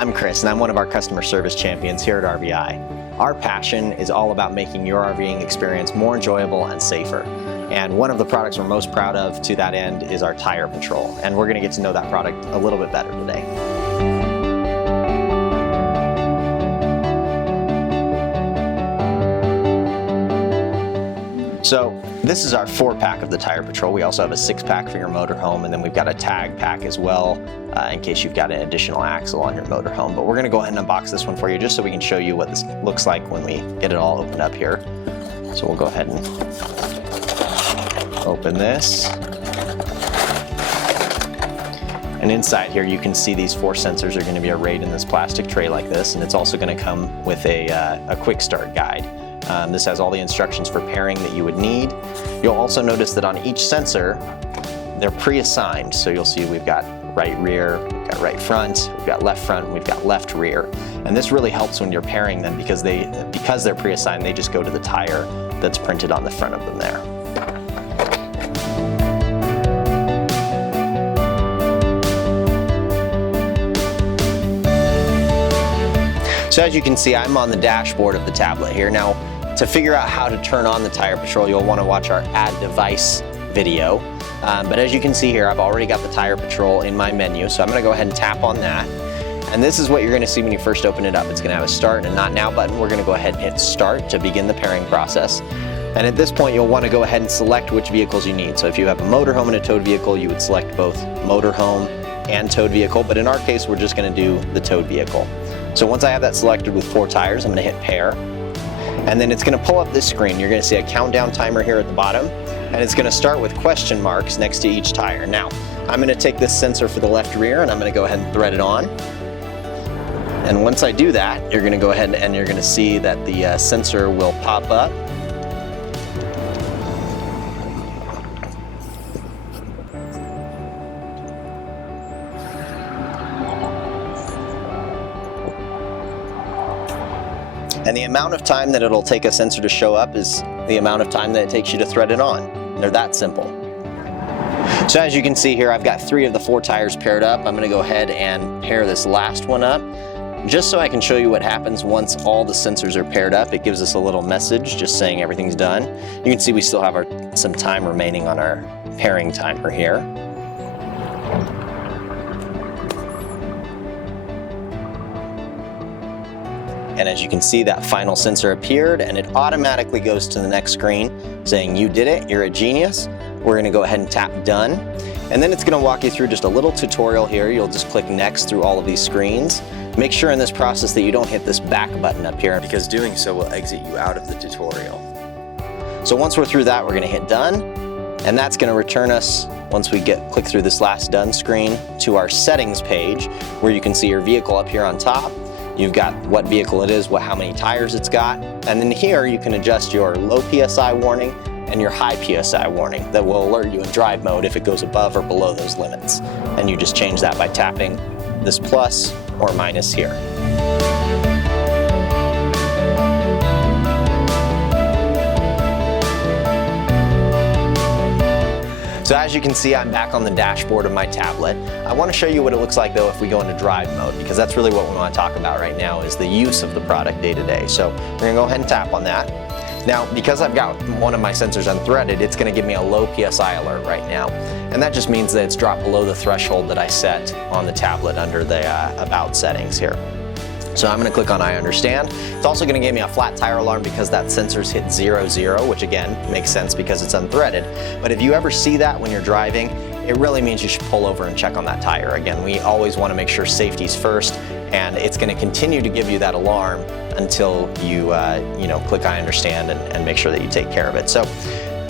I'm Chris, and I'm one of our customer service champions here at RVI. Our passion is all about making your RVing experience more enjoyable and safer. And one of the products we're most proud of to that end is our Tire Patrol. And we're going to get to know that product a little bit better today. So this is our 4-pack of the Tire Patrol. We also have a 6-pack for your motorhome, and then we've got a tag pack as well in case you've got an additional axle on your motorhome. But we're going to go ahead and unbox this one for you just so we can show you what this looks like when we get it all opened up here. So we'll go ahead and open this. And inside here you can see these 4 sensors are going to be arrayed in this plastic tray like this, and it's also going to come with a quick start guide. This has all the instructions for pairing that you would need. You'll also notice that on each sensor, they're pre-assigned. So you'll see we've got right rear, we've got right front, we've got left front, and we've got left rear. And this really helps when you're pairing them because they're pre-assigned, they just go to the tire that's printed on the front of them there. So as you can see, I'm on the dashboard of the tablet here. Now, to figure out how to turn on the Tire Patrol, you'll want to watch our Add Device video. But as you can see here, I've already got the Tire Patrol in my menu, so I'm going to go ahead and tap on that. And this is what you're going to see when you first open it up. It's going to have a Start and a Not Now button. We're going to go ahead and hit Start to begin the pairing process. And at this point, you'll want to go ahead and select which vehicles you need. So if you have a motorhome and a towed vehicle, you would select both motorhome and towed vehicle. But in our case, we're just going to do the towed vehicle. So once I have that selected with 4 tires, I'm going to hit Pair. And then it's going to pull up this screen. You're going to see a countdown timer here at the bottom, and it's going to start with question marks next to each tire. Now, I'm going to take this sensor for the left rear, and I'm going to go ahead and thread it on. And once I do that, you're going to go ahead and you're going to see that the sensor will pop up. And the amount of time that it'll take a sensor to show up is the amount of time that it takes you to thread it on. They're that simple. So as you can see here, I've got 3 of the 4 tires paired up. I'm going to go ahead and pair this last one up, just so I can show you what happens once all the sensors are paired up. It gives us a little message just saying everything's done. You can see we still have some time remaining on our pairing timer here. And as you can see, that final sensor appeared and it automatically goes to the next screen saying, "You did it, you're a genius." We're going to go ahead and tap Done. And then it's going to walk you through just a little tutorial here. You'll just click Next through all of these screens. Make sure in this process that you don't hit this back button up here, because doing so will exit you out of the tutorial. So once we're through that, we're going to hit Done. And that's going to return us, once we click through this last Done screen, to our settings page where you can see your vehicle up here on top. You've got what vehicle it is, how many tires it's got, and then here you can adjust your low PSI warning and your high PSI warning that will alert you in drive mode if it goes above or below those limits. And you just change that by tapping this plus or minus here. So as you can see, I'm back on the dashboard of my tablet. I want to show you what it looks like though if we go into drive mode, because that's really what we want to talk about right now is the use of the product day to day. So we're going to go ahead and tap on that. Now, because I've got one of my sensors unthreaded, it's going to give me a low PSI alert right now. And that just means that it's dropped below the threshold that I set on the tablet under the About settings here. So I'm going to click on I understand. It's also going to give me a flat tire alarm because that sensor's hit 0, which again makes sense because it's unthreaded. But if you ever see that when you're driving, it really means you should pull over and check on that tire. Again, we always want to make sure safety's first, and it's going to continue to give you that alarm until you click I understand and make sure that you take care of it. So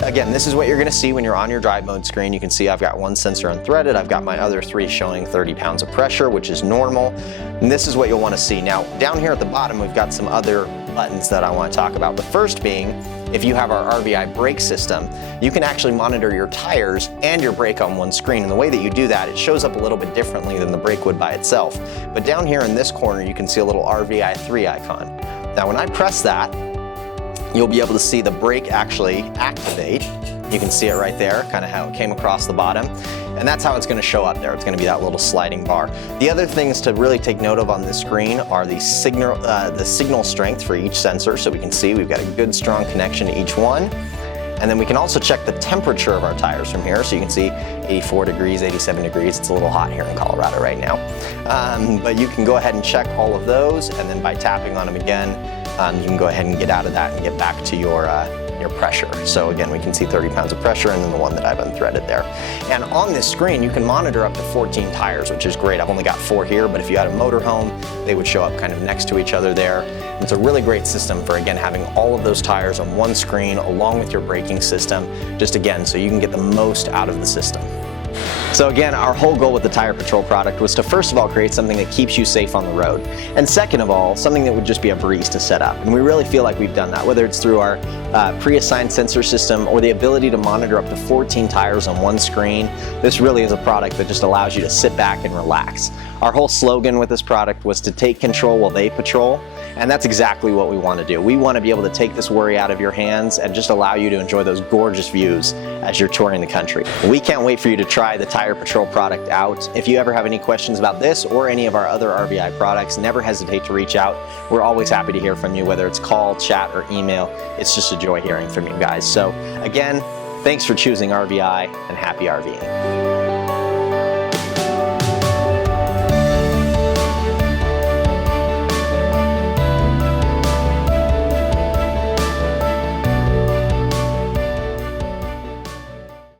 again, this is what you're going to see when you're on your drive mode screen. You can see I've got 1 sensor unthreaded. I've got my other 3 showing 30 pounds of pressure, which is normal. And this is what you'll want to see. Now, down here at the bottom, we've got some other buttons that I want to talk about. The first being, if you have our RVI brake system, you can actually monitor your tires and your brake on one screen. And the way that you do that, it shows up a little bit differently than the brake would by itself. But down here in this corner, you can see a little RVI3 icon. Now, when I press that, you'll be able to see the brake actually activate You can see it right there, kind of how it came across the bottom. And that's how it's going to show up there. It's going to be that little sliding bar. The other things to really take note of on this screen are the signal strength for each sensor. So we can see we've got a good strong connection to each one. And then we can also check the temperature of our tires from here. So you can see 84 degrees, 87 degrees. It's a little hot here in Colorado right now. But you can go ahead and check all of those. And then by tapping on them again, you can go ahead and get out of that and get back to your pressure. So again, we can see 30 pounds of pressure and then the one that I've unthreaded there. And on this screen, you can monitor up to 14 tires, which is great. I've only got 4 here, but if you had a motorhome, they would show up kind of next to each other there. And it's a really great system for, again, having all of those tires on one screen along with your braking system, just again, so you can get the most out of the system. So again, our whole goal with the Tire Patrol product was to first of all create something that keeps you safe on the road, and second of all, something that would just be a breeze to set up. And we really feel like we've done that, whether it's through our pre-assigned sensor system or the ability to monitor up to 14 tires on one screen. This really is a product that just allows you to sit back and relax. Our whole slogan with this product was to take control while they patrol. And that's exactly what we want to do. We want to be able to take this worry out of your hands and just allow you to enjoy those gorgeous views as you're touring the country. We can't wait for you to try the Tire Patrol product out. If you ever have any questions about this or any of our other RVI products, never hesitate to reach out. We're always happy to hear from you, whether it's call, chat, or email. It's just a joy hearing from you guys. So again, thanks for choosing RVI, and happy RVing.